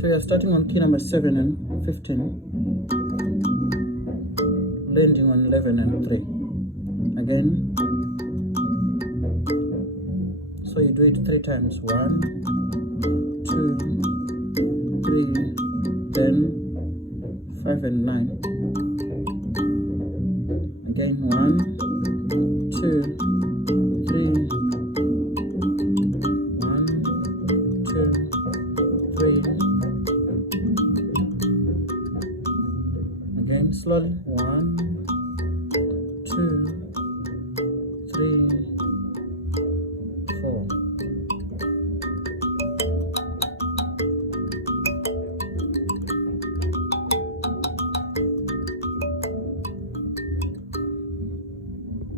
So we are starting on key number 7 and 15, landing on 11 and 3. Again, so you do it 3 times. 1, 2, 3, then 5 and 9. Again, 1, 2, 3, 1, 2, 3. Again, slowly. 1, 2,